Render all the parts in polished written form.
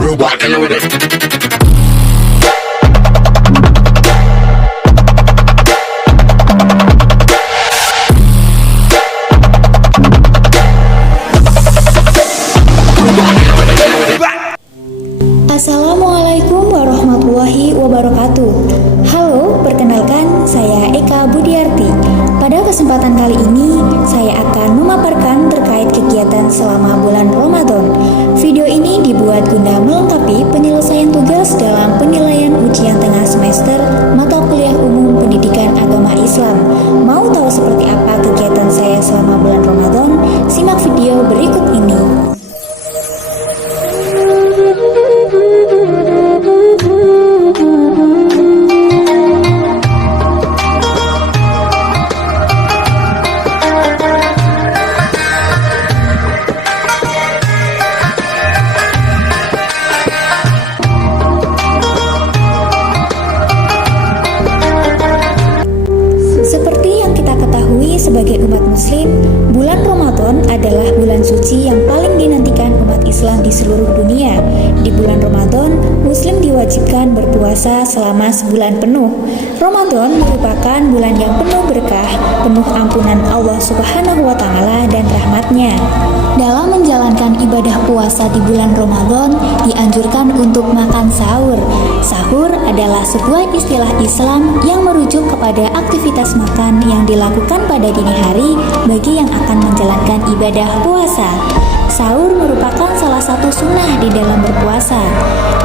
Real boy killer with it. Assalamualaikum warahmatullahi wabarakatuh. Halo, perkenalkan saya Eka Budiarti. Pada kesempatan kali ini, saya akan memaparkan terkait kegiatan selama bulan Ramadan. Video ini dibuat guna melengkapi penyelesaian tugas dalam penilaian ujian tengah semester mata kuliah umum pendidikan agama Islam. Mau tahu seperti apa kegiatan saya selama bulan Ramadan? Simak video berikut ini. Sebagai umat muslim, bulan Ramadan adalah bulan suci yang paling dinantikan umat Islam di seluruh dunia. Di bulan Ramadan, muslim diwajibkan berpuasa selama sebulan penuh. Ramadan merupakan bulan yang penuh berkah, penuh ampunan Allah Subhanahu wa Ta'ala dan rahmatnya. Dalam menjalankan ibadah puasa di bulan Ramadan, dianjurkan untuk makan sahur. Sahur adalah sebuah istilah Islam yang merujuk kepada aktivitas makan yang dilakukan pada dini hari bagi yang akan menjalankan ibadah puasa. Sahur merupakan salah satu sunnah di dalam berpuasa.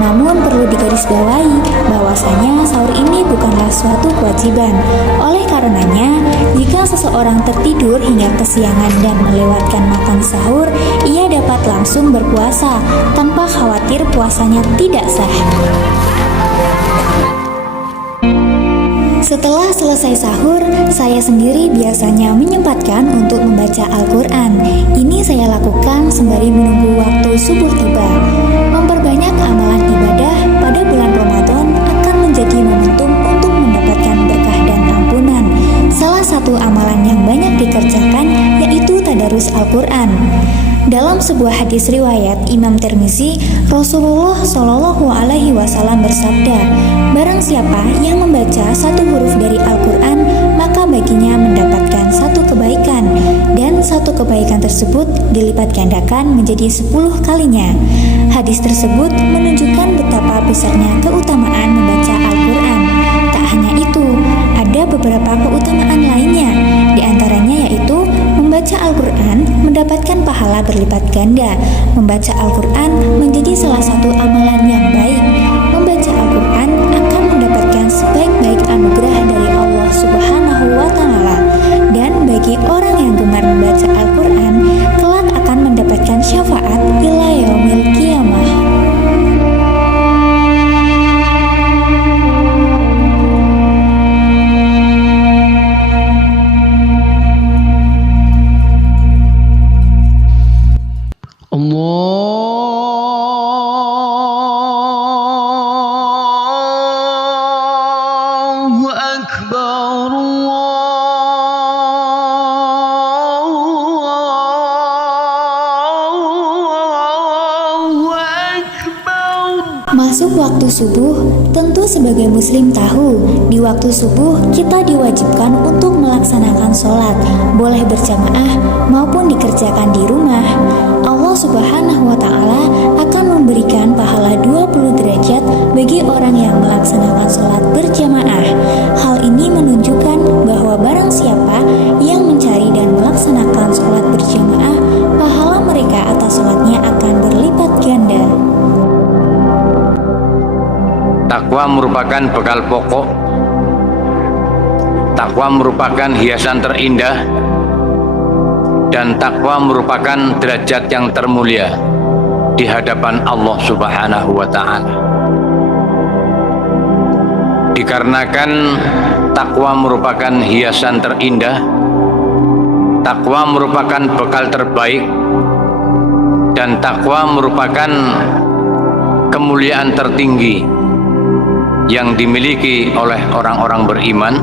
Namun perlu digarisbawahi bahwasanya sahur ini bukanlah suatu kewajiban. Oleh karenanya, jika seseorang tertidur hingga kesiangan dan melewatkan makan sahur, ia dapat langsung berpuasa tanpa khawatir puasanya tidak sah. Setelah selesai sahur, saya sendiri biasanya menyempatkan untuk membaca Al-Quran. Ini saya lakukan sembari menunggu waktu subuh tiba. Memperbanyak amalan ibadah pada bulan Ramadan akan menjadi momentum untuk mendapatkan berkah dan ampunan. Salah satu amalan yang banyak dikerjakan yaitu tadarus Al-Quran. Dalam sebuah hadis riwayat Imam Tirmizi, Rasulullah Shallallahu Alaihi Wasallam bersabda, "Barang siapa yang membaca satu huruf dari Al-Quran, maka baginya mendapatkan satu kebaikan, dan satu kebaikan tersebut dilipat gandakan menjadi 10 kalinya." Hadis tersebut menunjukkan betapa besarnya keutamaan membaca Al-Quran. Tak hanya itu, ada beberapa keutamaan lainnya, di antaranya yaitu membaca Al-Quran mendapatkan pahala berlipat ganda. Membaca Al-Quran menjadi salah satu amalan yang baik. Membaca Al-Quran akan mendapatkan sebaik-baik anugerah dari Allah Subhanahu wa Ta'ala. Dan bagi orang yang gemar membaca Al-Quran, kelak akan mendapatkan syafaat ila yaumil qiyamah. Allahu Akbar, Allahu Akbar. Masuk waktu subuh, tentu sebagai muslim tahu, di waktu subuh kita diwajibkan untuk melaksanakan sholat, boleh berjamaah maupun dikerjakan di rumah. Allah Subhanahu wa Ta'ala akan memberikan pahala 20 derajat bagi orang yang melaksanakan sholat berjamaah. Hal ini menunjukkan bahwa barang siapa yang mencari dan melaksanakan sholat berjamaah, pahala mereka atas sholatnya akan berlipat ganda. Takwa merupakan bekal pokok. Takwa merupakan hiasan terindah, dan takwa merupakan derajat yang termulia di hadapan Allah Subhanahu wa Ta'ala. Dikarenakan takwa merupakan hiasan terindah, takwa merupakan bekal terbaik, dan takwa merupakan kemuliaan tertinggi yang dimiliki oleh orang-orang beriman.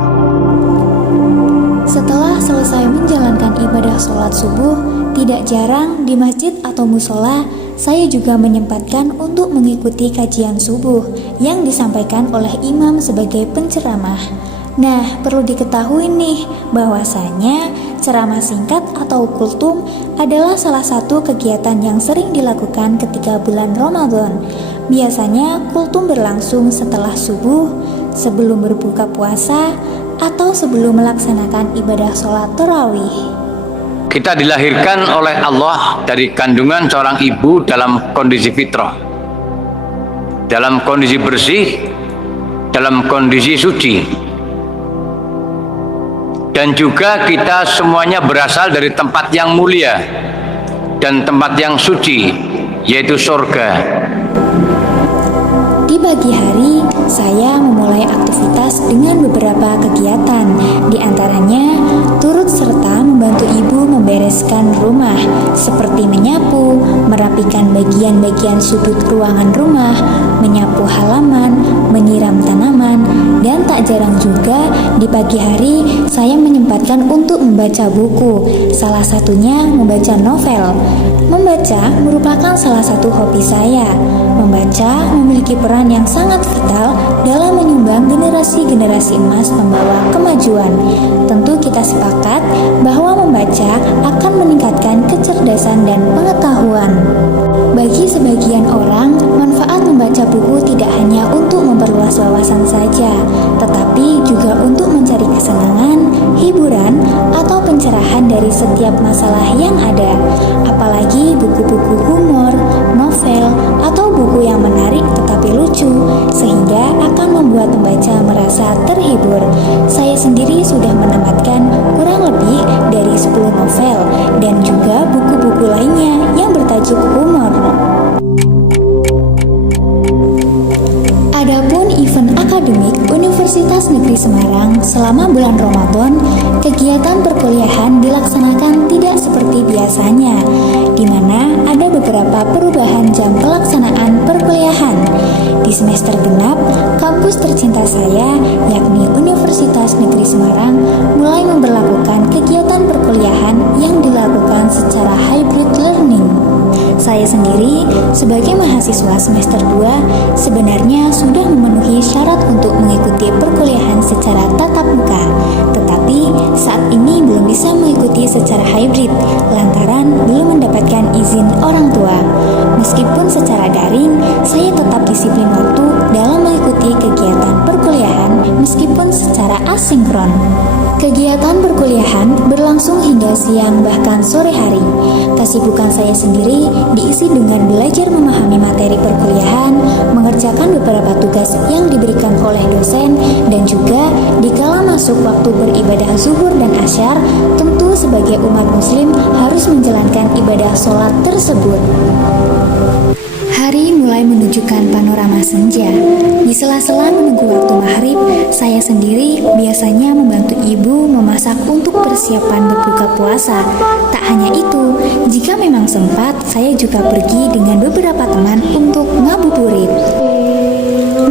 Setelah selesai menjalankan ibadah sholat subuh, tidak jarang di masjid atau musola, saya juga menyempatkan untuk mengikuti kajian subuh yang disampaikan oleh imam sebagai penceramah. Nah, perlu diketahui nih bahwasanya ceramah singkat atau kultum adalah salah satu kegiatan yang sering dilakukan ketika bulan Ramadan. Biasanya kultum berlangsung setelah subuh, sebelum berbuka puasa, atau sebelum melaksanakan ibadah sholat tarawih. Kita dilahirkan oleh Allah dari kandungan seorang ibu dalam kondisi fitrah, dalam kondisi bersih, dalam kondisi suci. Dan juga kita semuanya berasal dari tempat yang mulia dan tempat yang suci, yaitu surga. Di pagi hari, saya memulai aktivitas dengan beberapa kegiatan. Di antaranya, turut serta membantu ibu membereskan rumah, seperti menyapu, merapikan bagian-bagian sudut ruangan rumah, menyapu halaman, menyiram tanaman, dan tak jarang juga di pagi hari saya menyempatkan untuk membaca buku, salah satunya membaca novel. Membaca merupakan salah satu hobi saya. Membaca memiliki peran yang sangat vital dalam menyumbang generasi-generasi emas membawa kemajuan. Tentu kita sepakat bahwa membaca akan meningkatkan kecerdasan dan pengetahuan. Bagi sebagian orang, manfaat membaca buku tidak hanya untuk memperluas wawasan saja, tetapi juga untuk mencari kesenangan, hiburan, atau pencerahan dari setiap masalah yang ada. Apalagi buku-buku humor, novel, atau buku yang menarik tetapi lucu, sehingga akan membuat pembaca merasa terhibur. Saya sendiri sudah menamatkan kurang lebih dari 10 novel dan juga buku-buku lainnya yang bertajuk humor. Adapun event akademik Universitas Negeri Semarang selama bulan Ramadan, kegiatan perkuliahan dilaksanakan tidak seperti biasanya, di mana ada beberapa perubahan jam pelaksanaan perkuliahan. Di semester genap, kampus tercinta saya, yakni Universitas Negeri Semarang, mulai memberlakukan kegiatan perkuliahan yang dilakukan secara hybrid learning. Saya sendiri sebagai mahasiswa semester 2 sebenarnya sudah memenuhi syarat untuk mengikuti perkuliahan secara tatap muka, tetapi saat ini belum bisa mengikuti secara hybrid lantaran belum mendapatkan izin orang tua. Meskipun secara daring, saya tetap disiplin waktu dalam mengikuti kegiatan perkuliahan meskipun secara asinkron. Kegiatan perkuliahan berlangsung hingga siang bahkan sore hari. Kesibukan saya sendiri diisi dengan belajar memahami materi perkuliahan, mengerjakan beberapa tugas yang diberikan oleh dosen, dan juga dikala masuk waktu beribadah zuhur dan asyar, tentu sebagai umat muslim harus menjalankan ibadah sholat tersebut. Hari mulai menunjukkan panorama senja. Di sela-sela menunggu waktu maghrib, saya sendiri biasanya membantu ibu memasak untuk persiapan berbuka puasa. Tak hanya itu, jika memang sempat, saya juga pergi dengan beberapa teman untuk ngabuburit.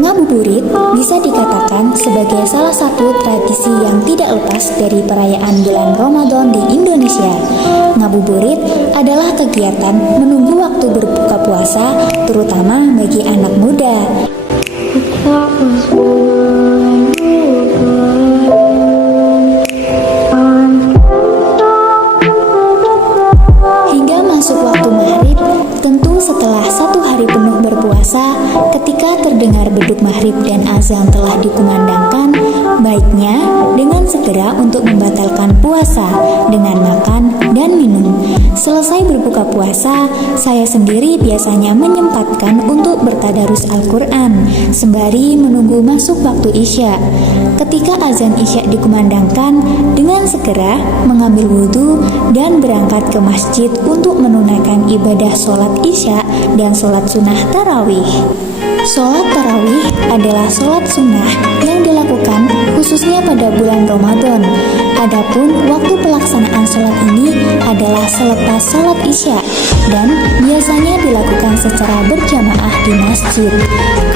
Ngabuburit bisa dikatakan sebagai salah satu tradisi yang tidak lepas dari perayaan bulan Ramadan di Indonesia. Ngabuburit adalah kegiatan menunggu waktu berbuka puasa, terutama bagi anak muda. Hingga masuk waktu maghrib, tentu setelah satu hari penuh berpuasa, ketika terdengar beduk maghrib dan azan telah dikumandangkan, baiknya dengan segera untuk membatalkan puasa dengan makan dan minum. Selesai berbuka puasa, saya sendiri biasanya menyempatkan untuk bertadarus Al-Quran sembari menunggu masuk waktu Isya. Ketika azan Isya dikumandangkan, dengan segera mengambil wudhu dan berangkat ke masjid untuk menunaikan ibadah sholat Isya dan sholat sunnah tarawih. Sholat tarawih adalah sholat sunnah yang dilakukan khususnya pada bulan Ramadan. Adapun waktu pelaksanaan sholat ini adalah selepas sholat Isya dan biasanya dilakukan secara berjamaah di masjid. masjid.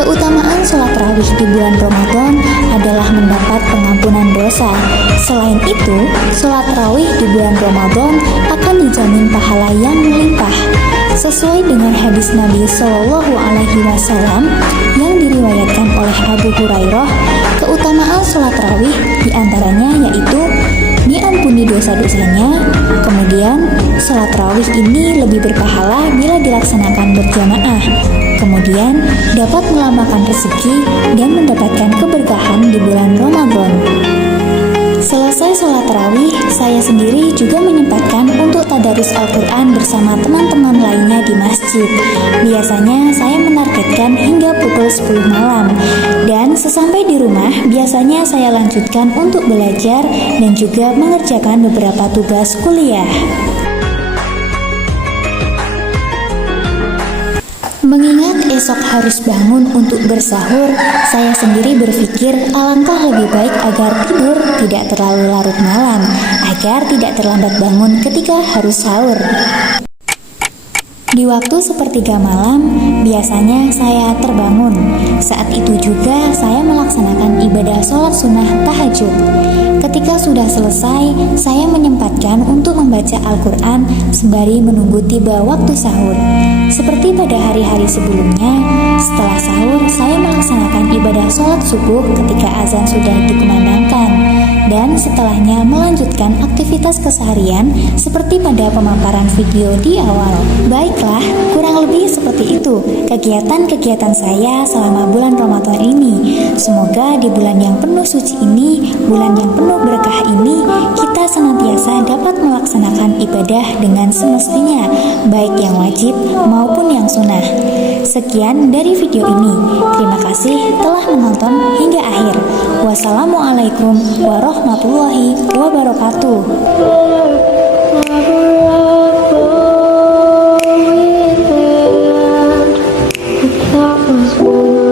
Keutamaan sholat tarawih di bulan Ramadan adalah mendapat pengampunan dosa. Selain itu, sholat tarawih di bulan Ramadan akan dijamin pahala yang melimpah. Sesuai dengan hadis Nabi Shallallahu Alaihi Wasallam yang diriwayatkan oleh Abu Hurairah, keutamaan sholat tarawih diantaranya yaitu diampuni dosa-dosanya. Kemudian, sholat tarawih ini lebih berpahala bila dilaksanakan berjamaah. Kemudian, dapat melambangkan rezeki dan mendapatkan keberkahan di bulan Ramadan. Selesai sholat tarawih, saya sendiri juga menyempatkan untuk tadarus Al-Quran bersama teman-teman lainnya di masjid. Biasanya saya menargetkan hingga pukul 10 malam. Dan sesampai di rumah, biasanya saya lanjutkan untuk belajar dan juga mengerjakan beberapa tugas kuliah. Mengingat esok harus bangun untuk bersahur, saya sendiri berpikir alangkah lebih baik agar tidur tidak terlalu larut malam, agar tidak terlambat bangun ketika harus sahur. Di waktu sepertiga malam, biasanya saya terbangun. Saat itu juga saya melaksanakan ibadah sholat sunnah tahajud. Ketika sudah selesai, saya menyempatkan untuk membaca Al-Quran sembari menunggu tiba waktu sahur. Seperti pada hari-hari sebelumnya, setelah sahur saya melaksanakan ibadah sholat subuh ketika azan sudah dikumandangkan. Dan setelahnya melanjutkan aktivitas keseharian seperti pada pemaparan video di awal. Baiklah, kurang lebih seperti itu kegiatan-kegiatan saya selama bulan Ramadan ini. Semoga di bulan yang penuh suci ini, bulan yang penuh berkah ini, kita senantiasa dapat melaksanakan ibadah dengan semestinya, baik yang wajib maupun yang sunnah. Sekian dari video ini. Terima kasih telah menonton hingga akhir. Wassalamualaikum warahmatullahi wabarakatuh. That was one